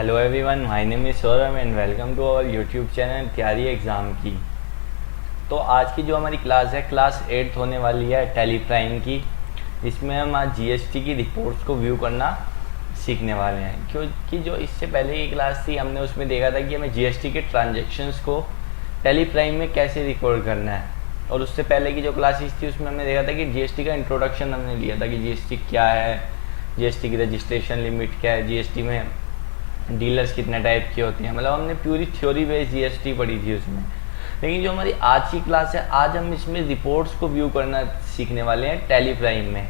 Hello everyone, my name is Saurabh and welcome to our YouTube channel तैयारी exam की। तो आज की जो हमारी क्लास है, क्लास 8th होने वाली है टैली प्राइम की। इसमें हम आज जीएसटी की रिपोर्ट्स को व्यू करना सीखने वाले हैं, क्योंकि जो इससे पहले की क्लास थी हमने उसमें देखा था कि हमें जीएसटी के ट्रांजेक्शन्स को टैली प्राइम में कैसे रिकॉर्ड करना है। और उससे पहले की जो क्लासेस थी उसमें हमने देखा था कि जीएसटी का इंट्रोडक्शन हमने लिया था कि जीएसटी क्या है, जीएसटी की रजिस्ट्रेशन लिमिट क्या है, जीएसटी में डीलर्स कितने टाइप के होते हैं। मतलब हमने पूरी थ्योरी बेस्ड जीएसटी पढ़ी थी उसमें। लेकिन जो हमारी आज की क्लास है, आज हम इसमें रिपोर्ट्स को व्यू करना सीखने वाले हैं टैली प्राइम में।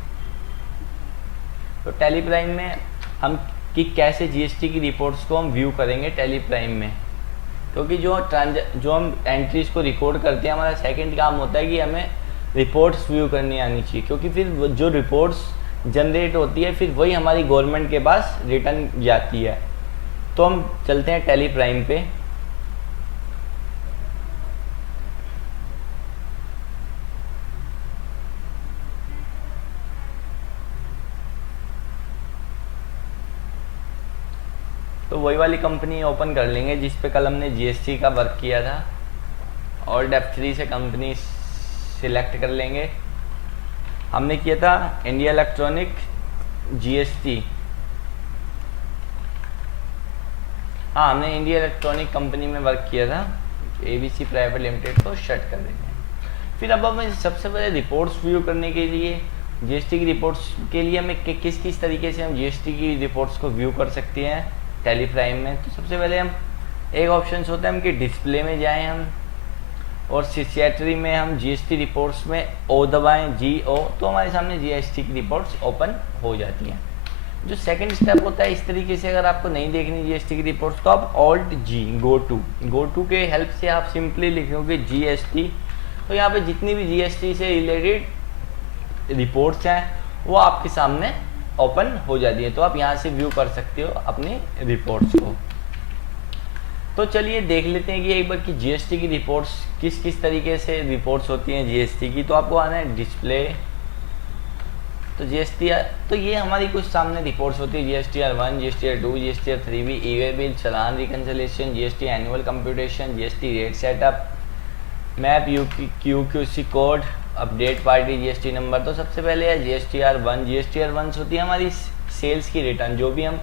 तो टैली प्राइम में हम कि कैसे जीएसटी की रिपोर्ट्स को हम व्यू करेंगे टैली प्राइम में, क्योंकि जो हम एंट्रीज को रिकॉर्ड करते हैं, हमारा सेकंड काम होता है कि हमें रिपोर्ट्स व्यू करनी आनी चाहिए, क्योंकि फिर जो रिपोर्ट्स जनरेट होती है फिर वही हमारी गवर्नमेंट के पास रिटर्न जाती है। तो हम चलते हैं टैली प्राइम पे। तो वही वाली कंपनी ओपन कर लेंगे जिस पे कल हमने जीएसटी का वर्क किया था, और F3 से कंपनी सिलेक्ट कर लेंगे। हमने किया था इंडिया इलेक्ट्रॉनिक जीएसटी। हाँ, हमने इंडिया इलेक्ट्रॉनिक कंपनी में वर्क किया था, एबीसी प्राइवेट लिमिटेड को शट कर देंगे। फिर अब हमें सबसे पहले रिपोर्ट्स व्यू करने के लिए, जीएसटी की रिपोर्ट्स के लिए हमें किस किस तरीके से हम जीएसटी की रिपोर्ट्स को व्यू कर सकते हैं टैली प्राइम में। तो सबसे पहले हम एक ऑप्शन होता है हम कि डिस्प्ले में जाएं हम, और सिचुएटरी में हम जीएसटी रिपोर्ट्स में ओ दबाएं, GO, तो हमारे सामने जीएसटी की रिपोर्ट्स ओपन हो जाती हैं। जो सेकंड स्टेप होता है, इस तरीके से अगर आपको नहीं देखनी जीएसटी की रिपोर्ट्स तो आप Alt-G गो टू के हेल्प से आप सिंपली लिखोगे जीएसटी। तो यहाँ पे जितनी भी जीएसटी से रिलेटेड रिपोर्ट्स हैं वो आपके सामने ओपन हो जाती है। तो आप यहाँ से व्यू कर सकते हो अपनी रिपोर्ट्स को। तो चलिए देख लेते हैं कि एक बार की जीएसटी की रिपोर्ट्स किस किस तरीके से रिपोर्ट्स होती हैं जीएसटी की। तो आपको आना है डिस्प्ले, तो जीएसटी, तो ये हमारी कुछ सामने रिपोर्ट्स होती है, GSTR1, GSTR2, GSTR3B, e way bill, challan reconciliation, GST annual computation, GST rate setup, map QQC code, update party GST number. तो सबसे पहले है GSTR1। GSTR1 होती है हमारी सेल्स की रिटर्न, जो भी हम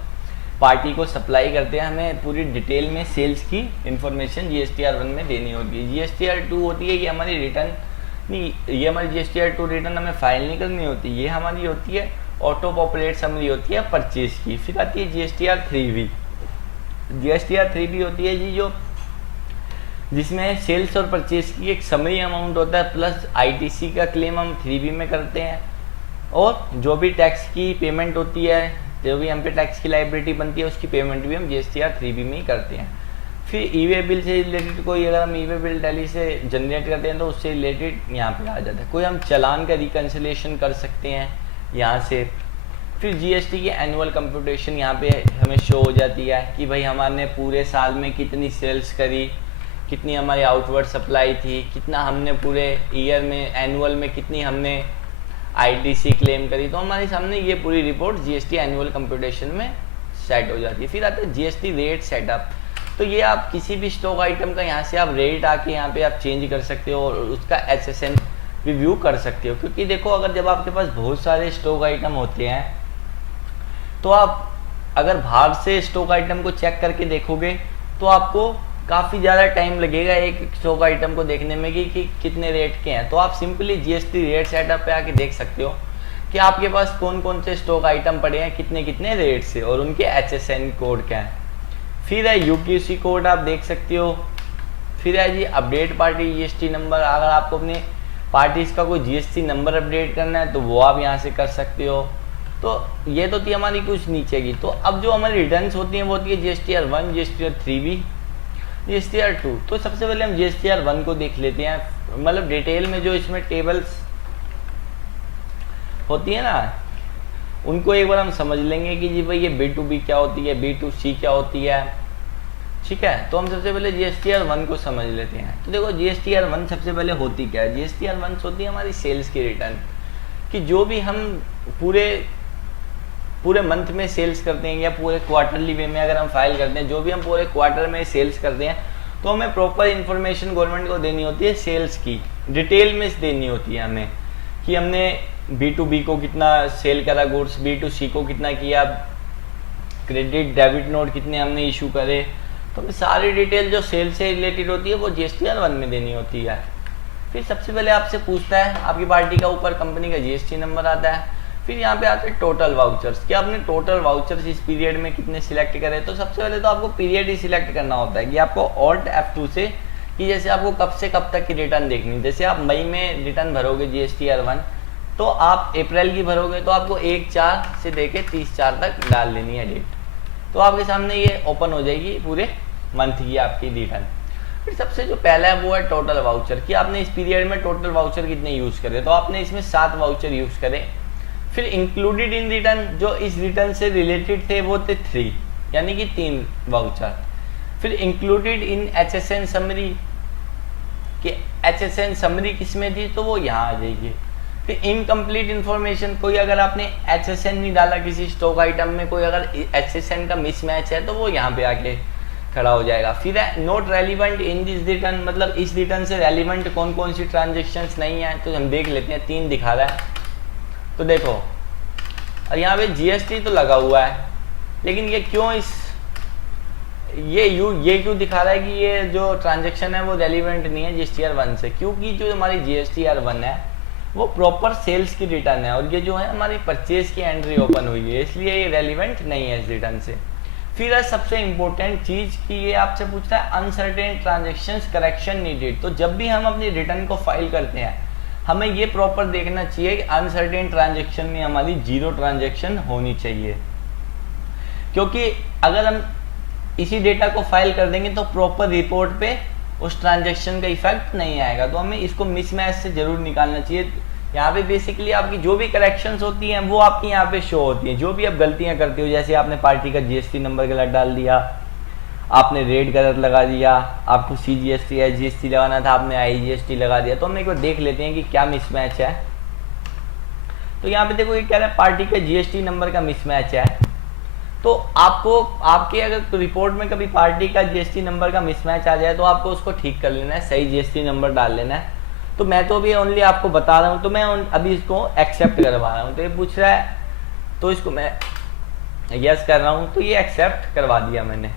पार्टी को सप्लाई करते हैं हमें पूरी डिटेल में सेल्स की इंफॉर्मेशन GSTR1 में देनी होती है। GSTR2 होती है ये हमारी रिटर्न नहीं, ये हमारी GSTR2 रिटर्न हमें फाइल नहीं करनी होती, ये हमारी होती है ऑटो पॉपुलेट समरी होती है परचेज की। फिर आती है GSTR3B। GSTR3B होती है जी जो जिसमें सेल्स और परचेज की एक समरी अमाउंट होता है, प्लस आईटीसी का क्लेम हम 3B में करते हैं, और जो भी टैक्स की पेमेंट होती है, जो भी हम पे टैक्स की लाइबिलिटी बनती है उसकी पेमेंट भी हम GSTR3B में ही करते हैं। फिर ई-वे बिल से रिलेटेड कोई अगर हम ई-वे बिल टैली से जनरेट करते हैं तो उससे रिलेटेड यहाँ पे आ जाता है। कोई हम चालान का रिकंसिलिएशन कर सकते हैं यहाँ से। फिर जीएसटी की एनुअल कंप्यूटेशन यहाँ पे हमें शो हो जाती है कि भाई हमारे पूरे साल में कितनी सेल्स करी, कितनी हमारी आउटवर्ड सप्लाई थी, कितना हमने पूरे ईयर में एनुअल में कितनी हमने आईटीसी क्लेम करी। तो हमारे सामने ये पूरी रिपोर्ट जीएसटी एनुअल कंप्यूटेशन में सेट हो जाती है। फिर आता है जीएसटी रेट सेटअप। तो ये आप किसी भी स्टॉक आइटम का यहाँ से आप रेट आके यहाँ पे आप चेंज कर सकते हो और उसका HSN रिव्यू कर सकते हो। क्योंकि देखो, अगर जब आपके पास बहुत सारे स्टॉक आइटम होते हैं तो आप अगर बाहर से स्टॉक आइटम को चेक करके देखोगे तो आपको काफ़ी ज़्यादा टाइम लगेगा एक स्टॉक आइटम को देखने में कि कितने रेट के हैं। तो आप सिंपली जीएसटी रेट सेटअप पे आके देख सकते हो कि आपके पास कौन कौन से स्टॉक आइटम पड़े हैं, कितने कितने रेट से, और उनके HSN कोड क्या है। फिर है UQC कोड, आप देख सकते हो। फिर है जी अपडेट पार्टी जीएसटी नंबर। अगर आपको अपने पार्टीज का कोई जीएसटी नंबर अपडेट करना है तो वो आप यहाँ से कर सकते हो। तो ये तो थी हमारी कुछ नीचे की। तो अब जो हमारी रिटर्न्स होती हैं वो होती है GSTR1, GSTR3B, GSTR2। तो सबसे पहले हम GSTR1 को देख लेते हैं, मतलब डिटेल में जो इसमें टेबल्स होती है ना उनको एक बार हम समझ लेंगे कि जी भाई ये B2B क्या होती है, B2C क्या होती है। ठीक है, तो हम सबसे पहले GSTR1 को समझ लेते हैं। तो देखो GSTR1 सबसे पहले होती क्या है। GSTR1 होती है हमारी सेल्स की रिटर्न, कि जो भी हम पूरे पूरे मंथ में सेल्स करते हैं या पूरे क्वार्टरली वे में अगर हम फाइल करते हैं, जो भी हम पूरे क्वार्टर में सेल्स करते हैं, तो हमें प्रॉपर इन्फॉर्मेशन गवर्नमेंट को देनी होती है सेल्स की, डिटेल में देनी होती है हमें कि हमने B2B को कितना सेल करा गुड्स, B2C को कितना किया, क्रेडिट डेबिट नोट कितने हमने इशू करे। तो हमें सारी डिटेल जो सेल से रिलेटेड होती है वो GSTR 1 में देनी होती है। फिर सबसे पहले आपसे पूछता है आपकी पार्टी का ऊपर कंपनी का GST नंबर आता है। फिर यहाँ पे आते हैं टोटल वाउचर्स कि आपने टोटल वाउचर्स इस पीरियड में कितने सिलेक्ट करे। तो सबसे पहले तो आपको पीरियड ही सिलेक्ट करना होता है कि आपको Alt F2 से कि जैसे आपको कब से कब तक की रिटर्न देखनी। जैसे आप मई में रिटर्न भरोगे GSTR 1, तो आप अप्रैल की भरोगे तो आपको 1/4 से देके 30/4 तक डाल लेनी है डेट। तो आपके सामने ये ओपन हो जाएगी पूरे मंथ की आपकी रिटर्न। फिर सबसे जो पहला है वो है टोटल वाउचर कि आपने इस पीरियड में टोटल वाउचर कितने यूज़ करे। तो आपने इसमें 7 वाउचर यूज़ करे। फिर इंक्लूडेड इन रिटर्न जो इस रिटर्न से रिलेटेड थे वो थे 3, यानी कि 3 वाउचर। फिर इंक्लूडेड इन HSN समरी कि HSN समरी किस में थी तो वो यहाँ आ जाएगी। फिर इनकम्प्लीट इन्फॉर्मेशन, कोई अगर आपने HSN नहीं डाला किसी स्टॉक आइटम में, कोई अगर HSN का मिसमैच है तो वो यहाँ पे आके खड़ा हो जाएगा। फिर है note relevant in this return, मतलब इस रिटर्न से रेलिवेंट कौन कौन सी ट्रांजेक्शन्स नहीं है। तो हम देख लेते हैं, 3 दिखा रहा है। तो देखो और यहाँ पे GST तो लगा हुआ है, लेकिन ये क्यों ये क्यों दिखा रहा है कि ये जो ट्रांजेक्शन है वो रेलिवेंट नहीं है GSTR 1 से, क्योंकि जो हमारी GSTR 1 है वो प्रॉपर सेल्स की रिटर्न है और ये जो है हमारी परचेज की एंट्री ओपन हुई है, इसलिए ये रेलिवेंट नहीं है इस रिटर्न से। फिर है सबसे इंपॉर्टेंट चीज कि ये आपसे पूछता है अनसर्टेन ट्रांजेक्शंस करेक्शन नीडेड। तो जब भी हम अपनी रिटर्न को फाइल करते हैं हमें ये प्रॉपर देखना चाहिए कि अनसर्टेन ट्रांजेक्शन में हमारी 0 ट्रांजेक्शन होनी चाहिए, क्योंकि अगर हम इसी डेटा को फाइल कर देंगे तो प्रॉपर रिपोर्ट पे उस ट्रांजेक्शन का इफेक्ट नहीं आएगा। तो हमें इसको मिसमैच से जरूर निकालना चाहिए। यहाँ पे बेसिकली आपकी जो भी करेक्शंस होती हैं वो आपकी यहाँ पे शो होती हैं। जो भी आप गलतियाँ करते हो, जैसे आपने पार्टी का GST नंबर गलत डाल दिया, आपने रेट गलत लगा दिया, आपको CGST या GST लगाना था आपने IGST लगा दिया, तो हम एक बार देख लेते हैं कि क्या मिसमैच है। तो यहाँ पे देखो ये कह रहा है पार्टी का GST नंबर का मिसमैच है। तो आपको आपके अगर रिपोर्ट में कभी पार्टी का GST नंबर का मिसमैच आ जाए तो आपको उसको ठीक कर लेना है, सही GST नंबर डाल लेना है। तो मैं तो अभी ओनली आपको बता रहा हूँ, तो मैं अभी इसको एक्सेप्ट करवा रहा हूँ। तो ये पूछ रहा है तो इसको मैं यस कर रहा हूँ, तो ये एक्सेप्ट करवा दिया मैंने।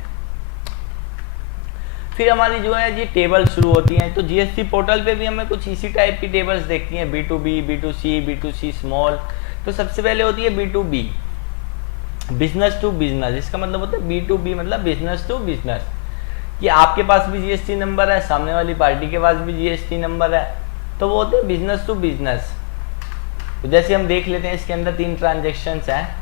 फिर हमारी जो है ये टेबल शुरू होती हैं। तो GST पोर्टल पे भी हमें कुछ इसी टाइप की टेबल्स देखती हैं, B2B, B2C, B2C स्मॉल। तो सबसे पहले होती है B2B, बिजनेस टू बिजनेस। इसका मतलब होता है B2B मतलब बिजनेस टू बिजनेस, कि आपके पास भी GST नंबर है, सामने वाली पार्टी के पास भी GST नंबर है, तो वो होते हैं बिजनेस टू बिजनेस। तो जैसे हम देख लेते हैं इसके अंदर 3 ट्रांजेक्शन्स हैं।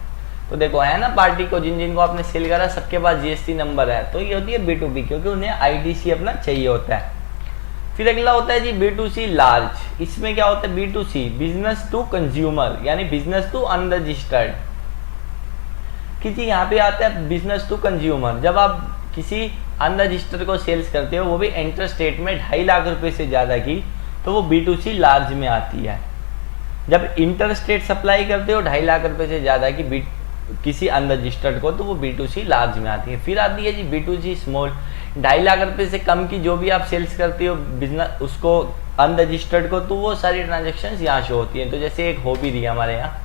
तो देखो है ना, पार्टी को जिनको आपने सेल करा सबके पास GST नंबर है, तो ये होती है B2B, क्योंकि उन्हें ITC अपना चाहिए होता है। फिर अगला होता है जी B2C लार्ज। इसमें क्या होता है B2C, बिजनेस टू कंज्यूमर, यानी बिजनेस टू अनरजिस्टर्ड। कि जी यहाँ पे आता है बिजनेस टू कंज्यूमर, जब आप किसी अनरजिस्टर्ड को सेल्स करते हो वो भी इंटर स्टेट में 2.5 लाख रुपए से ज़्यादा की, तो वो B2C लार्ज में आती है। जब इंटर स्टेट सप्लाई करते हो 2.5 लाख रुपए से ज़्यादा की किसी अनरजिस्टर्ड को, तो वो B2C लार्ज में आती है। फिर आती है जी B2C स्मॉल, 2.5 लाख रुपए से कम की जो भी आप सेल्स करते हो बिजनेस उसको अनरजिस्टर्ड को, तो वो सारी ट्रांजेक्शन्स यहाँ शो होती हैं। तो जैसे एक हो भी रही है हमारे यहाँ,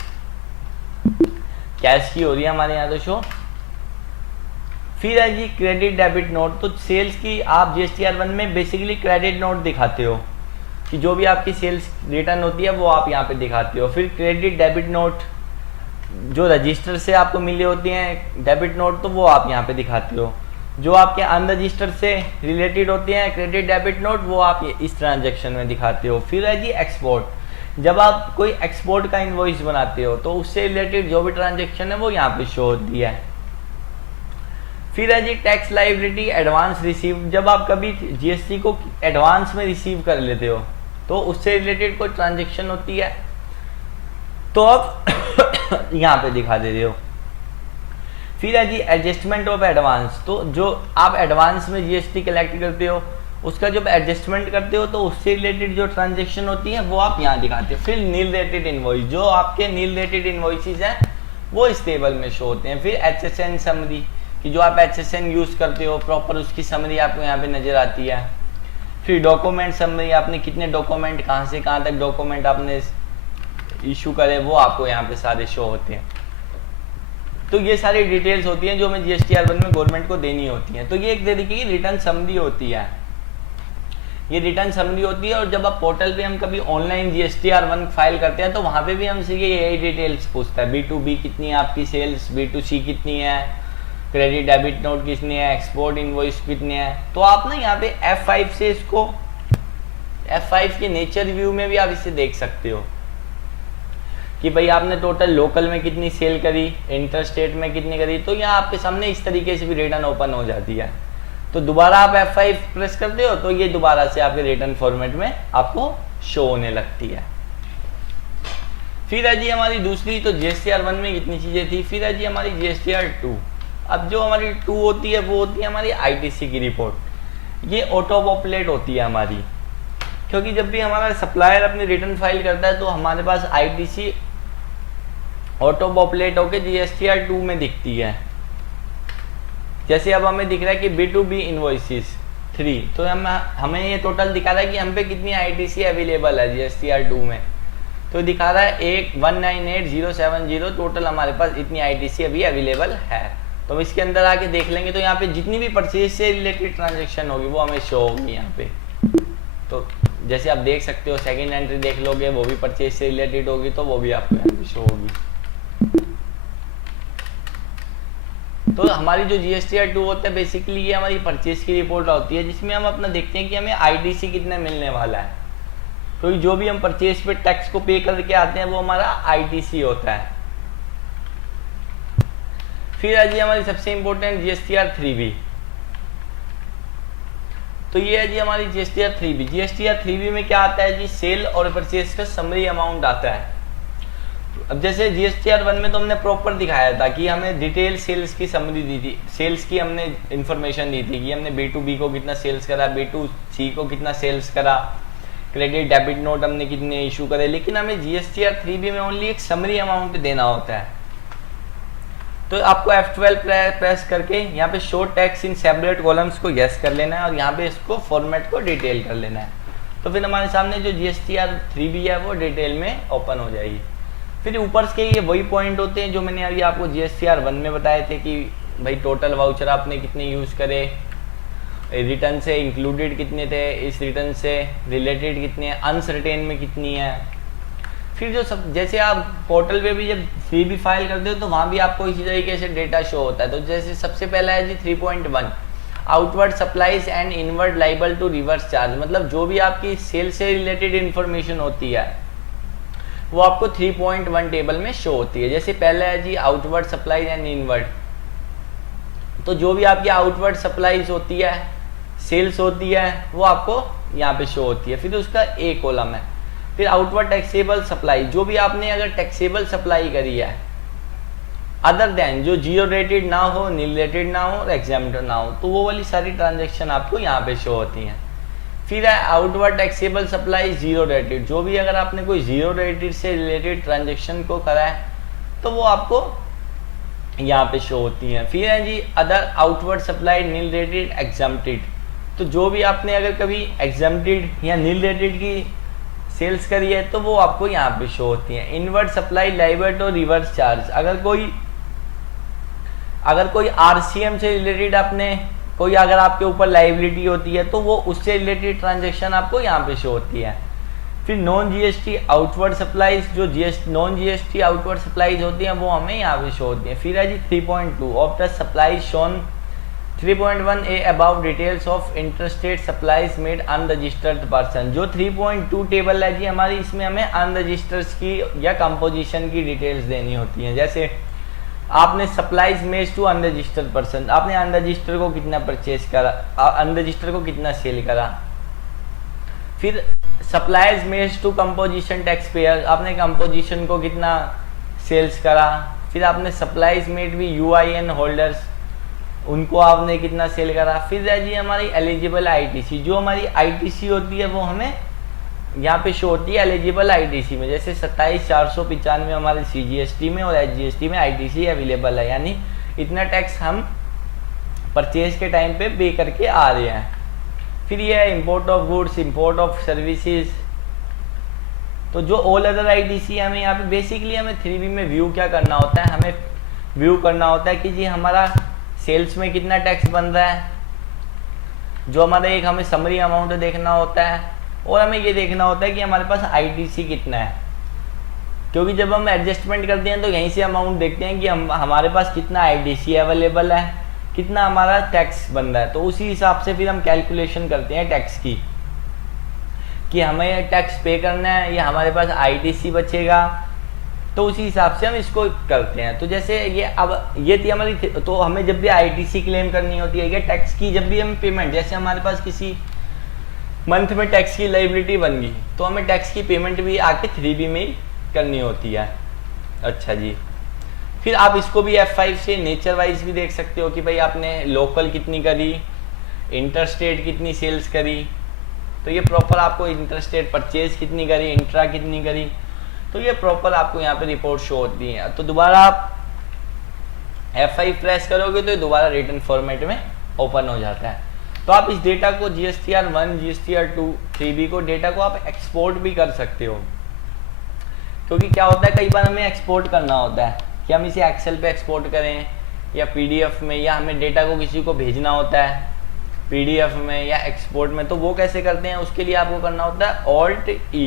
कैश की हो रही है हमारे यहाँ तो शो। फिर है जी क्रेडिट डेबिट नोट। तो सेल्स की आप GSTR 1 में बेसिकली क्रेडिट नोट दिखाते हो कि जो भी आपकी सेल्स रिटर्न होती है वो आप यहाँ पे दिखाते हो। फिर क्रेडिट डेबिट नोट जो रजिस्टर से आपको मिली होती हैं डेबिट नोट, तो वो आप यहाँ पे दिखाते हो। जो आपके अनरजिस्टर से रिलेटेड होते हैं क्रेडिट डेबिट नोट, वो आप इस ट्रांजेक्शन में दिखाते हो। फिर है जी एक्सपोर्ट। जब आप कोई एक्सपोर्ट का इनवॉइस बनाते हो तो उससे रिलेटेड जो भी ट्रांजेक्शन है वो यहाँ पे शो होती है। फिर है जी टैक्स लायबिलिटी एडवांस रिसीव। जब आप कभी GST को एडवांस में रिसीव कर लेते हो तो उससे रिलेटेड कोई ट्रांजेक्शन होती है तो आप यहाँ पे दिखा देते हो। फिर है जी एडजस्टमेंट ऑफ एडवांस। तो जो आप एडवांस में GST कलेक्ट करते हो उसका जब एडजस्टमेंट करते हो तो उससे रिलेटेड जो ट्रांजेक्शन होती है वो आप यहाँ दिखाते हो। फिर नील रेटेड इनवॉइस, जो आपके नील रेटेड इनवॉइसेस हैं वो इस टेबल में शो होते हैं। फिर HSN समरी, कि जो आप HSN यूज करते हो प्रॉपर उसकी समरी आपको यहाँ पे नजर आती है। फिर डॉक्यूमेंट समरी, आपने कितने डॉक्यूमेंट कहाँ से कहाँ तक डॉक्यूमेंट आपने इशू करे वो आपको यहाँ पे सारे शो होते हैं। तो ये सारी डिटेल्स होती हैं जो हमें GSTR1 में गवर्नमेंट को देनी होती हैं। तो ये एक तरीके की रिटर्न समरी होती है, ये रिटर्न समरी होती है। और जब आप पोर्टल पे हम कभी ऑनलाइन GSTR1 फाइल करते हैं तो वहाँ पे भी हमसे ये यही डिटेल्स पूछता है, B2B कितनी है आपकी सेल्स, B2C कितनी है, क्रेडिट डेबिट नोट कितनी है, एक्सपोर्ट इनवॉइस कितनी है। तो आप ना यहाँ पे F5 से इसको, F5 के नेचर व्यू में भी आप इसे देख सकते हो कि भाई आपने टोटल लोकल में कितनी सेल करी, इंटर स्टेट में कितनी करी। तो यहाँ आपके सामने इस तरीके से भी रिटर्न ओपन हो जाती है। तो दोबारा आप F5 प्रेस करते हो तो ये दोबारा से आपके रिटर्न फॉर्मेट में आपको शो होने लगती है। फिर है जी हमारी दूसरी, तो GSTR1 में कितनी चीजें थी। फिर है जी हमारी GSTR2। अब जो हमारी 2 होती है वो होती है हमारी ITC की रिपोर्ट। ये ऑटो पॉपुलेट होती है हमारी, क्योंकि जब भी हमारा सप्लायर अपनी रिटर्न फाइल करता है तो हमारे पास ITC ऑटो पॉपुलेट होकर GSTR2 में दिखती है। जैसे अब हमें दिख रहा है कि B2B इनवॉइसेस 3, तो हमें ये टोटल दिखा रहा है कि हम पे कितनी ITC अवेलेबल है GSTR2 में। तो दिखा रहा है 1,198,070, टोटल हमारे पास इतनी ITC अभी अवेलेबल है। तो हम इसके अंदर आके देख लेंगे तो यहाँ पे जितनी भी परचेज से रिलेटेड ट्रांजेक्शन होगी वो हमें शो होगी यहाँ पे। तो जैसे आप देख सकते हो सेकंड एंट्री देख लोगे, वो भी परचेज से रिलेटेड होगी तो वो भी आपको यहाँ पे शो होगी। तो हमारी जो GSTR2 होता है बेसिकली ये हमारी परचेज की रिपोर्ट होती है, जिसमें हम अपना देखते हैं कि हमें ITC कितना मिलने वाला है। तो जो भी हम परचेज पे टैक्स को पे करके आते हैं वो हमारा ITC होता है। फिर है जी हमारी सबसे इंपॉर्टेंट GSTR3B। तो ये है जी हमारी GSTR3B। GSTR3B में क्या आता है जी, सेल और परचेज का समरी अमाउंट आता है। अब जैसे GSTR1 में तो हमने प्रॉपर दिखाया था कि हमें डिटेल सेल्स की समरी दी थी, सेल्स की हमने इंफॉर्मेशन दी थी कि हमने B2B को कितना सेल्स करा, B2C को कितना सेल्स करा, क्रेडिट डेबिट नोट हमने कितने इशू करे। लेकिन हमें GSTR3B में ओनली एक समरी अमाउंट देना होता है। तो आपको F12 प्रेस करके यहाँ पे show tax in separate columns को यस कर लेना है और यहाँ पे इसको फॉर्मेट को डिटेल कर लेना है। तो फिर हमारे सामने जो GSTR3B है वो डिटेल में ओपन हो जाएगी। फिर ऊपर के ये वही पॉइंट होते हैं जो मैंने अभी आपको GSTR1 में बताए थे कि भाई टोटल वाउचर आपने कितने यूज़ करे, रिटर्न से इंक्लूडेड कितने थे, इस रिटर्न से रिलेटेड कितने हैं, अनसर्टेन में कितनी है। फिर जो सब जैसे आप पोर्टल पे भी जब 3B फाइल करते हो तो वहाँ भी आपको इसी तरीके से डेटा शो होता है। तो जैसे सबसे पहला है जी 3.1, outward supplies and inward liable to reverse charge. मतलब जो भी आपकी सेल से रिलेटेड इंफॉर्मेशन होती है वो आपको 3.1 टेबल में शो होती है। जैसे पहला है जी आउटवर्ड सप्लाईज एंड इनवर्ड। तो जो भी आपकी आउटवर्ड सप्लाईज होती है, सेल्स होती है, वो आपको यहाँ पे शो होती है। फिर उसका एक कॉलम है। फिर आउटवर्ड टैक्सेबल सप्लाई, जो भी आपने अगर टैक्सेबल सप्लाई करी है अदर देन जो जीरो रेटेड ना हो, नील रेटेड ना हो और एग्जाम्प्ट ना हो, तो वो वाली सारी ट्रांजेक्शन आपको यहाँ पे शो होती हैं। फिर है outward taxable supply zero rated, जो भी अगर आपने कोई जीरो रेटेड से रिलेटेड ट्रांजेक्शन को करा है तो वो आपको यहाँ पे शो होती हैं। फिर है जी other outward supply nil rated exempted. तो जो भी आपने अगर कभी एग्जाम्प्टेड या नील रेटेड की सेल्स करी है तो वो आपको यहाँ पे शो होती है। इनवर्ड सप्लाई लाइबल और रिवर्स चार्ज, अगर कोई RCM से रिलेटेड आपने कोई अगर आपके ऊपर लाइबिलिटी होती है तो वो उससे रिलेटेड ट्रांजेक्शन आपको यहाँ पे शो होती है। फिर नॉन GST आउटवर्ड सप्लाईज, जो नॉन GST आउटवर्ड सप्लाईज होती हैं वो हमें यहाँ पे शो होती है। फिर है जी 3.2 of the supply shown 3.1 A about details of interstate supplies made unregistered person. जो 3.2 टेबल है जी हमारी, इसमें हमें अनरजिस्टर्स की या कंपोजिशन की डिटेल्स देनी होती हैं। जैसे आपने supplies made to unregistered person, आपने अनरजिस्टर को कितना परचेज करा, अनरजिस्टर को कितना सेल करा। फिर supplies made to composition tax payer, आपने कंपोजिशन को कितना सेल्स करा। फिर आपने सप्लाईज मेड भी UIN होल्डर्स, उनको आपने कितना सेल करा। फिर है जी हमारी एलिजिबल ITC, जो हमारी ITC होती है वो हमें यहाँ पे शो होती है एलिजिबल आईटीसी में, जैसे 27,495 हमारे सीजीएसटी में और एचजीएसटी में आईटीसी अवेलेबल है, यानी इतना टैक्स हम परचेज के टाइम पे करके आ रहे हैं। फिर ये है import of goods, import of services. तो जो ऑल अदर आईटीसी हमें यहाँ पे बेसिकली हमें 3B में व्यू क्या करना होता है, हमें व्यू करना होता है कि जी हमारा सेल्स में कितना टैक्स बन रहा है, जो हमारा एक हमें समरी अमाउंट देखना होता है, और हमें ये देखना होता है कि हमारे पास आईटीसी कितना है, क्योंकि जब हम एडजस्टमेंट करते हैं तो यहीं से अमाउंट देखते हैं कि हमारे पास कितना आईटीसी अवेलेबल है, कितना हमारा टैक्स बन रहा है। तो उसी हिसाब से फिर हम कैलकुलेशन करते हैं टैक्स की, कि हमें टैक्स पे करना है या हमारे पास आईटीसी बचेगा, तो उसी हिसाब से हम इसको करते हैं। तो जैसे ये अब ये थी हमारी, तो हमें जब भी आईटीसी क्लेम करनी होती है या टैक्स की जब भी हम पेमेंट, जैसे हमारे पास किसी मंथ में टैक्स की लायबिलिटी बन गई तो हमें टैक्स की पेमेंट भी आके 3B में ही करनी होती है। अच्छा जी, फिर आप इसको भी F5 से नेचर वाइज भी देख सकते हो कि भाई आपने लोकल कितनी करी, इंटर स्टेट कितनी सेल्स करी, तो ये प्रॉपर आपको इंटर स्टेट परचेज कितनी करी, इंट्रा कितनी करी, तो ये प्रॉपर आपको यहाँ पे रिपोर्ट शो होती है। तो दोबारा आप F5 प्रेस करोगे तो ये दोबारा रिटन फॉर्मेट में ओपन हो जाता है। तो आप इस डेटा को GSTR1, GSTR2, 3B को डेटा को आप एक्सपोर्ट भी कर सकते हो, क्योंकि क्या होता है कई बार हमें एक्सपोर्ट करना होता है कि हम इसे एक्सेल पे एक्सपोर्ट करें या PDF में, या हमें डेटा को किसी को भेजना होता है PDF में या एक्सपोर्ट में। तो वो कैसे करते हैं, उसके लिए आपको करना होता है Alt-E,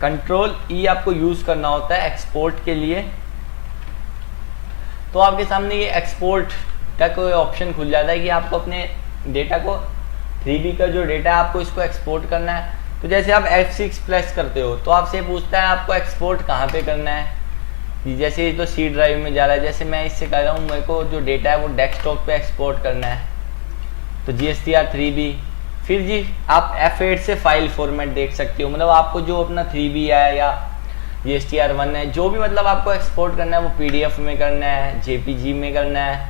Ctrl-E आपको यूज करना होता है एक्सपोर्ट के लिए। तो आपके सामने ये एक्सपोर्ट का कोई ऑप्शन खुल जाता है कि आपको अपने डेटा को 3B का जो डेटा है आपको इसको एक्सपोर्ट करना है। तो जैसे आप F6 प्रेस करते हो तो आपसे पूछता है आपको एक्सपोर्ट कहाँ पे करना है। जैसे ये तो C ड्राइव में जा रहा है, जैसे मैं इससे कह रहा हूँ मेरे को जो डेटा है वो डेस्कटॉप पे एक्सपोर्ट करना है, तो GSTR3B। फिर जी आप F8 से फाइल फॉर्मेट देख सकते हो, मतलब आपको जो अपना 3B है या GSTR1 है, जो भी मतलब आपको एक्सपोर्ट करना है वो PDF में करना है, JPG में करना है,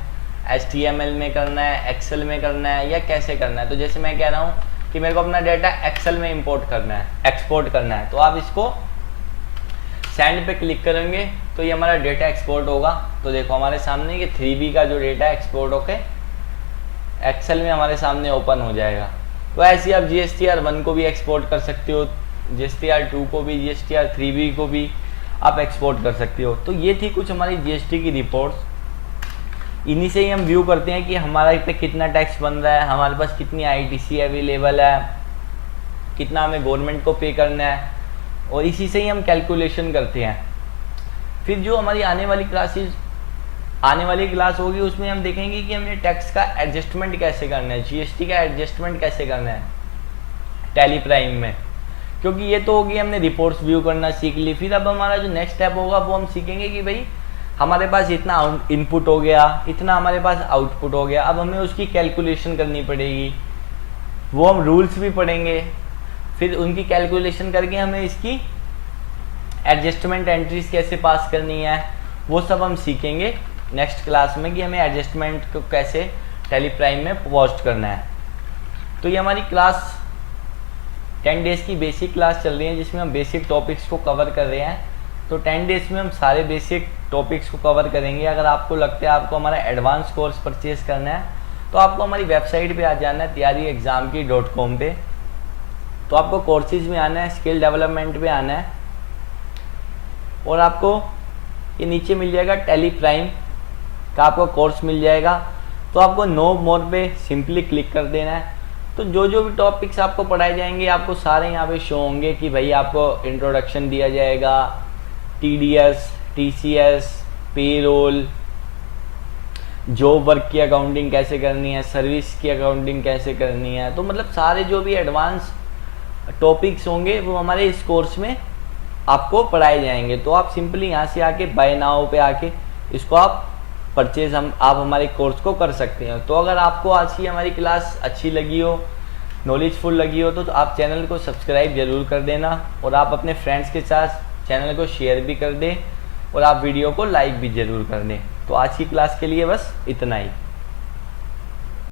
HTML में करना है, Excel में करना है, या कैसे करना है। तो जैसे मैं कह रहा हूँ कि मेरे को अपना डेटा Excel में इंपोर्ट करना है, एक्सपोर्ट करना है, तो आप इसको सेंड पे क्लिक करेंगे तो ये हमारा डेटा एक्सपोर्ट होगा। तो देखो हमारे सामने ये 3B का जो डेटा एक्सपोर्ट होके Excel में हमारे सामने ओपन हो जाएगा। तो ऐसे ही आप GSTR1 को भी एक्सपोर्ट कर सकते हो, GSTR2 को भी, GSTR3B को भी आप एक्सपोर्ट कर सकते हो। तो ये थी कुछ हमारी GST की रिपोर्ट्स। इन्हीं से ही हम व्यू करते हैं कि हमारे पे कितना टैक्स बन रहा है, हमारे पास कितनी आईटीसी अवेलेबल है, कितना हमें गवर्नमेंट को पे करना है, और इसी से ही हम कैलकुलेशन करते हैं। फिर जो हमारी आने वाली क्लास होगी उसमें हम देखेंगे कि हमें टैक्स का एडजस्टमेंट कैसे करना है, GST का एडजस्टमेंट कैसे करना है टैली प्राइम में, क्योंकि ये तो होगी हमने रिपोर्ट्स व्यू करना सीख ली। फिर अब हमारा जो नेक्स्ट स्टेप होगा वो हम सीखेंगे कि भाई हमारे पास इतना इनपुट हो गया, इतना हमारे पास आउटपुट हो गया, अब हमें उसकी कैलकुलेशन करनी पड़ेगी, वो हम रूल्स भी पढ़ेंगे। फिर उनकी कैलकुलेशन करके हमें इसकी एडजस्टमेंट एंट्रीज कैसे पास करनी है वो सब हम सीखेंगे नेक्स्ट क्लास में, कि हमें एडजस्टमेंट को कैसे टैली प्राइम में पोस्ट करना है। तो ये हमारी क्लास 10 डेज की बेसिक क्लास चल रही है जिसमें हम बेसिक टॉपिक्स को कवर कर रहे हैं। तो 10 डेज में हम सारे बेसिक टॉपिक्स को कवर करेंगे। अगर आपको लगता है आपको हमारा एडवांस कोर्स परचेज करना है तो आपको हमारी वेबसाइट पे आ जाना है tyareexamki.com पे। तो आपको कोर्सेज में आना है, स्किल डेवलपमेंट पे आना है, और आपको ये नीचे मिल जाएगा टैली प्राइम का आपको कोर्स मिल जाएगा। तो आपको नो मोर पे सिंपली क्लिक कर देना है। तो जो भी टॉपिक्स आपको पढ़ाए जाएंगे आपको सारे यहाँ पे शो होंगे कि भाई आपको इंट्रोडक्शन दिया जाएगा, TDS, TCS, payroll, job work की अकाउंटिंग कैसे करनी है, सर्विस की अकाउंटिंग कैसे करनी है। तो मतलब सारे जो भी एडवांस टॉपिक्स होंगे वो हमारे इस कोर्स में आपको पढ़ाए जाएंगे। तो आप सिंपली यहाँ से आके बाय नाउ पे आके इसको आप परचेज आप हमारे कोर्स को कर सकते हैं। तो अगर आपको आज की हमारी क्लास अच्छी लगी हो, नॉलेजफुल लगी हो, तो आप चैनल को सब्सक्राइब जरूर कर देना, और आप अपने फ्रेंड्स के साथ चैनल को शेयर भी कर दें, और आप वीडियो को लाइक भी जरूर कर दें। तो आज की क्लास के लिए बस इतना ही।